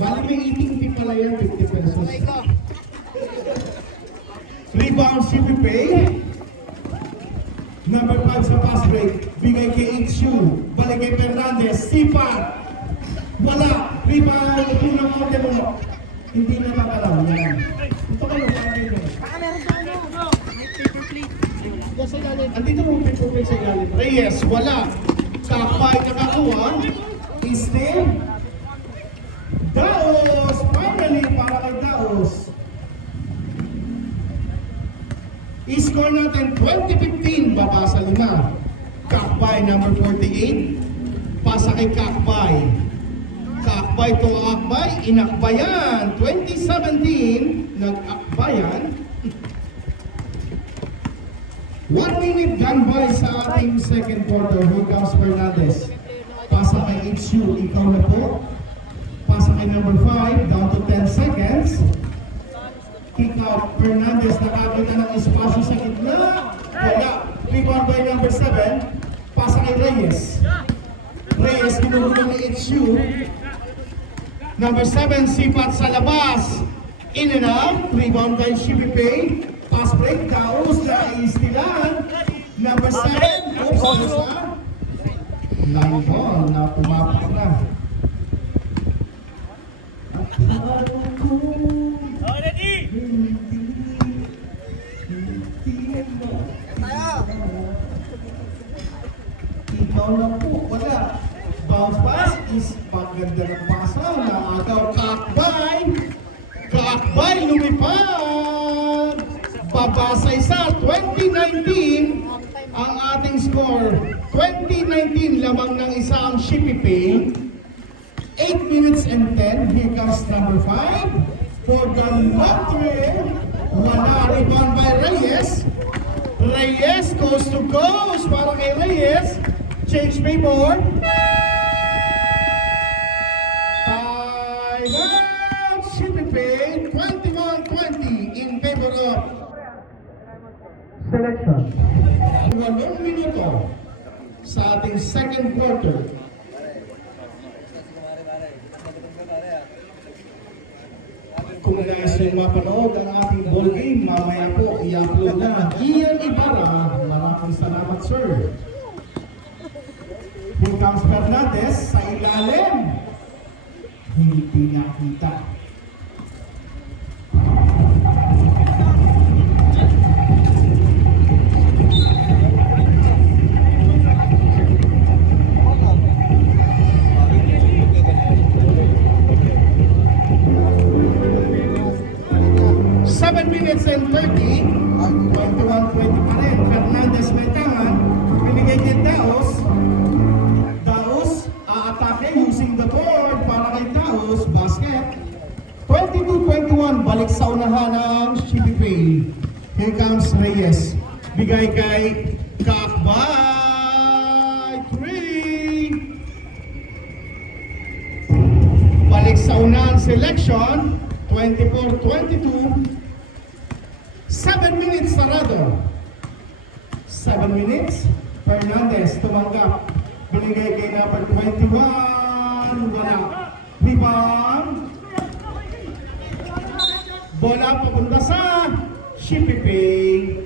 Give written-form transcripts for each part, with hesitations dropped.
Bali may eating fee pala yan, 50 pesos. Rebound, Shippy Pay. Number 5 sa pass break. Bigay kay HU. Balik kay Fernandez. Sipat. Wala. Rebound. Unang konti mo. Hindi na makalaw. Yan. Ito ka lang. Meron sa ano? May paper plate. Andito mo paper plate sa ilalim. Reyes. Wala. Kapay nakakuha. Still. Daos. Finally para kay Daos. I-score natin 20-15 baba sa 5. Kakbay number 48. Pasa kay Kakbay. Kakbay to Akbay. Inakbayan. 2017. Nag-akbayan. 1 minute gone by sa ating second quarter. Here comes Fernandez. Pasa kay HU. Ikaw na po. Pasa kay number 5. Down to 10 seconds. Kick out, Fernandez nakakita ng espasyo sa gitna. Wala. Rebound by number 7. Pasa kay Reyes. Reyes kinuhulong ni HU. Number 7, sipat sa labas. In and out. Rebound by Shippy Pay. Pass break. Daos na iistilan. Number 7. Oops, ano sa? Line ball na pumapak na. Ikaw na po, wala. Bounce pass is pagganda ng pasa. Naagaw, Kakbay. Kakbay, lumipad. Babasa isa, 2019 ang ating score. 2019 lamang ng isang Shippy Pay. 8 minutes and 10. Here comes number 5. For the long trail. Wala, rebound by Reyes. Reyes goes to goes para kay Reyes. Change paper. Time out. Shippy Pay. 21-20 in favor of selection. 8 minuto sa ating second quarter. Kung nais yung mapanood ang ating ball game, mamaya po i-upload na. Ian Ibarra, maraming salamat sir. Here comes Fernandez sa ilalim. Hindi nakita. Minutes and 30, 21-20 pa rin. Fernandez may tangan, binigay kay Daos. Daos, aatake using the board para kay Daos, basket. 22-21, balik sa unahan ng Shippy Pay. Here comes Reyes. Bigay kay Kakbay. 3. Balik sa unahan selection. 24-22. 7 minutes sarado. 7 minutes. Fernandez tumanggap. Binigay kay number 21. Wala. Rebound. Bola papunta sa Shippy Pay.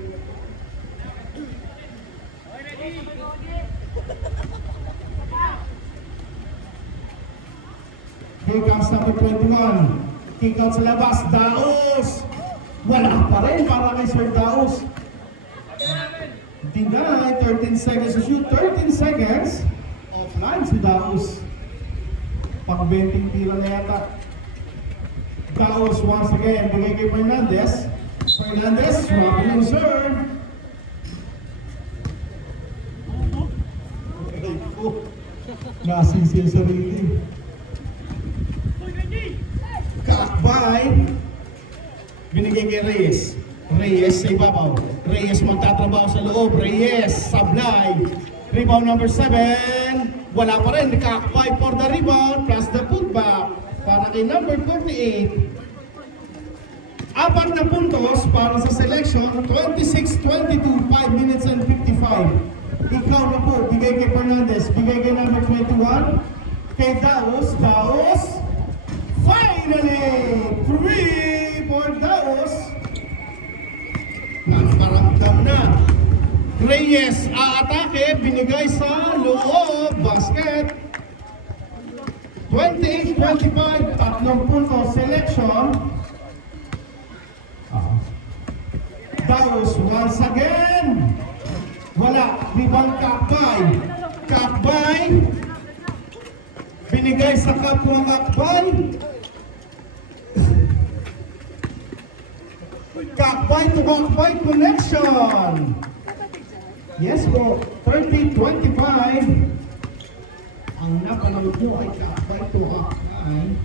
Here comes number 21. Kick out sa labas. Daos. Wala pa rin para kay Sir Daos. Deny, 13 seconds to shoot. 13 seconds. Offline si Daos. Pag-benting tira na yata. Daos once again. Bigay kay Fernandez. Fernandez, swapping yung serve. Nasisil sa sarili. Kakbay. Binigay kay Reyes. Reyes sa ibabaw. Reyes magtatrabaho sa loob. Reyes, sablay. Rebound number 7. Wala pa rin. Kakbay for the rebound plus the putback para kay number 48. 4 na puntos para sa selection. 26-22, 5 minutes and 55. Ikaw na po. Bigay kay Fernandez. Bigay kay number 21. Kay Daos. Daos. Fire! Reyes, aatake, binigay sa loob, basket. 28-25, tatlong punto, selection. Daos once again. Wala, rebound Kakbay. Kakbay, binigay sa kapwa Kakbay. Kakbay to Kakbay connection. Yes po, 30-25. Ang napanood mo ay Kakbay to Kakbay.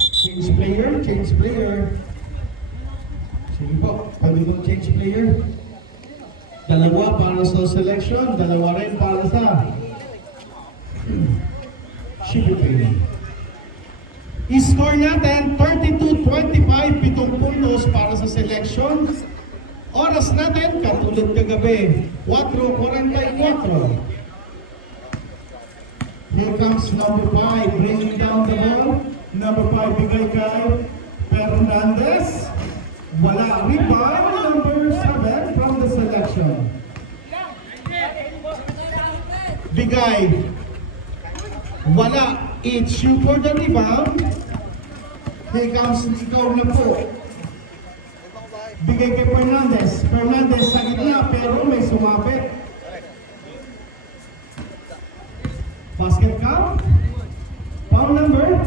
Change player, change player. Sige po, pwede kong change player. Dalawa para sa selection, dalawa rin para sa Shipping. I-score natin 32-25, 7 puntos para sa selection. Oras natin, katulad kagabi, 4:44. Here comes number 5, bringing down the ball. Number 5, bigay kay Fernandez. Wala, rebound. Number 7 from the selection. Bigay. Wala, it's you for the rebound. Here comes ikaw na po. Bigay kay Fernandez. Fernandez sa gitna pero may sumapit. Basket count. Foul number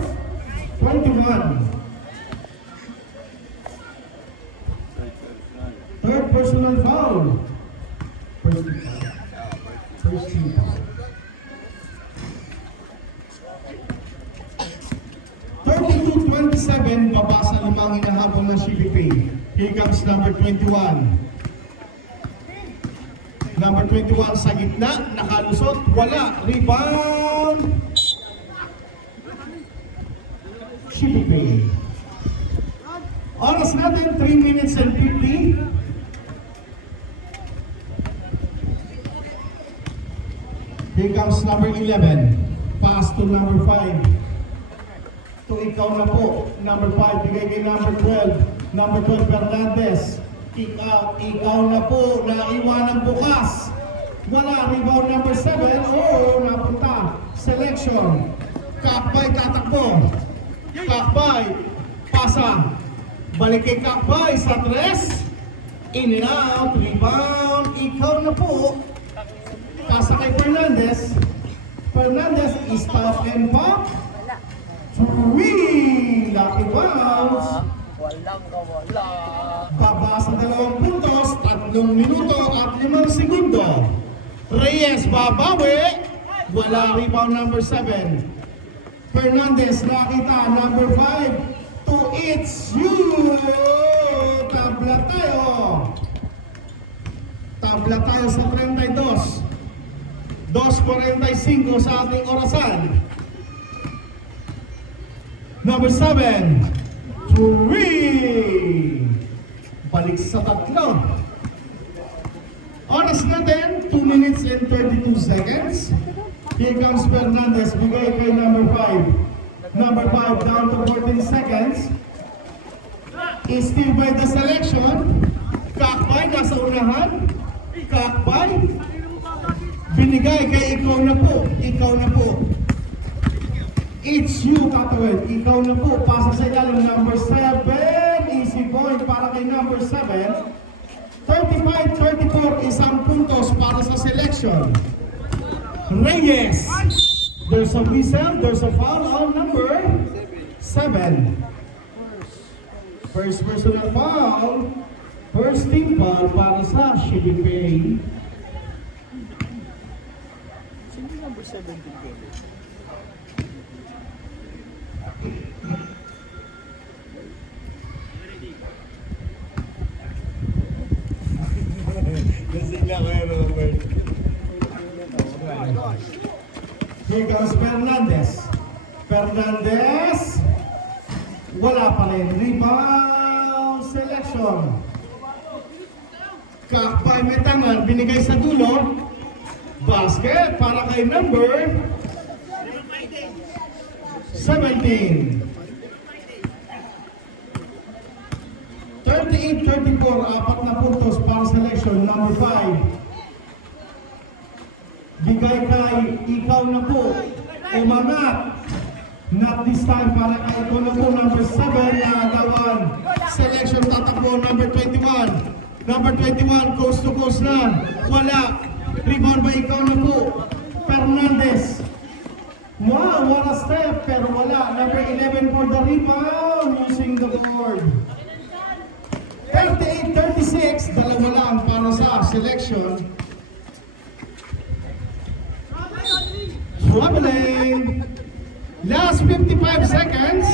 21. Third personal foul. First team foul. 32-27, baba sa limang inahabol ng CPP. Here comes number 21. Number 21 sa gitna, nakalusot, wala, rebound. CPP. Oras natin, 3 minutes and 50. Here comes number 11. Pass to number 5. To ikaw na po. Number 5, bigay kay number 12. Number 12, Fernandez. Kick out. Ikaw na po. Naiwanan bukas. Wala. Rebound number 7. Oh, napunta. Selection. Kakbay tatakbo. Kakbay. Pasa. Balik kay Kakbay sa 3. In and out. Rebound. Ikaw na po. Pasa kay Fernandez. Fernandez is stop and pop. 3. Lucky bounce. Walang kawala. Baba sa 2 puntos, 3 minuto at 5 segundo. Reyes babawi. Wala, rebound number 7. Fernandez nakita, number 5. To it's you. Tabla tayo. Tabla tayo sa 32. 2:45 sa ating orasan. Number 7. 3. Balik sa 3. Oras natin, 2 minutes and 32 seconds. Here comes Fernandez, bigay kay number 5. Number 5 down to 14 seconds. Is still by the selection. Kakbay nasa unahan. Kakbay. Binigay kay ikaw na po. Ikaw na po. It's you, Katawid. Ikaw na po. Pasa sa ilalim. Number 7. Easy point para kay number 7. 35-34. Isang puntos para sa selection. Reyes. There's a whistle. There's a foul on number 7. First personal foul. First team foul para sa Shipping Bay. Sino number 17 ko? Kasi nga kayo, Robert. Here comes Fernandez. Fernandez. Wala pa rin. Rebound. selection. Kakbay may tangan, binigay sa dulo. Basket para kay number 17. 38-34, apat na puntos para selection number 5. Bigay kay ikaw na po. Umangat. Not this time para kay ikaw na po number 7 na agawan. Selection tatakbo number 21. Number 21, coast to coast na. Wala. Rebound ba ikaw na po? Fernandez. Wow, what a step. Pero wala. Number 11 for the rebound. Using the board. 38-36. Dalawa lang para sa selection. Traveling. Last 55 seconds.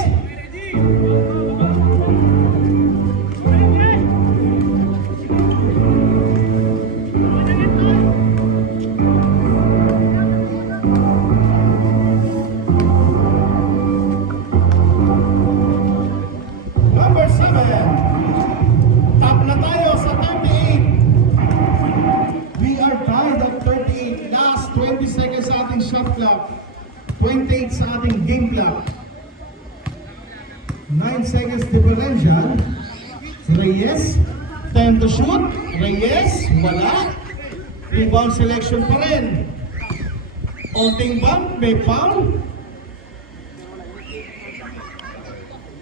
Number 7. Top na tayo sa 38. We are tied at 38. Last 20 seconds sa ating shot clock. 28 sa ating game clock. 9 seconds differential. Reyes. Time to shoot. Reyes. Wala. Rebound selection pa rin. Onting bump. May foul.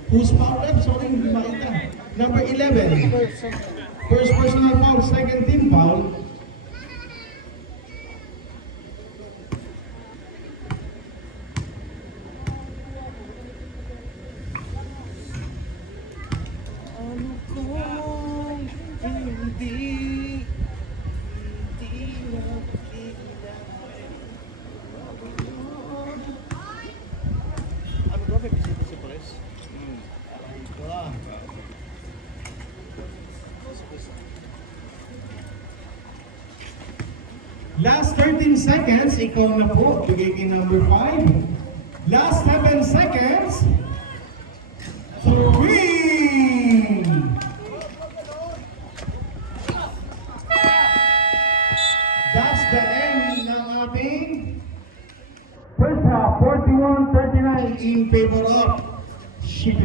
Who's foul left? Sorry, hindi makita. Number 11. First personal foul, second team foul. Ano kung hindi nakikita? Ano ba? May bisita si Pres? Wala. Last 13 seconds, ikaw na po. Bigay kay number 5. Last 7 seconds. 3.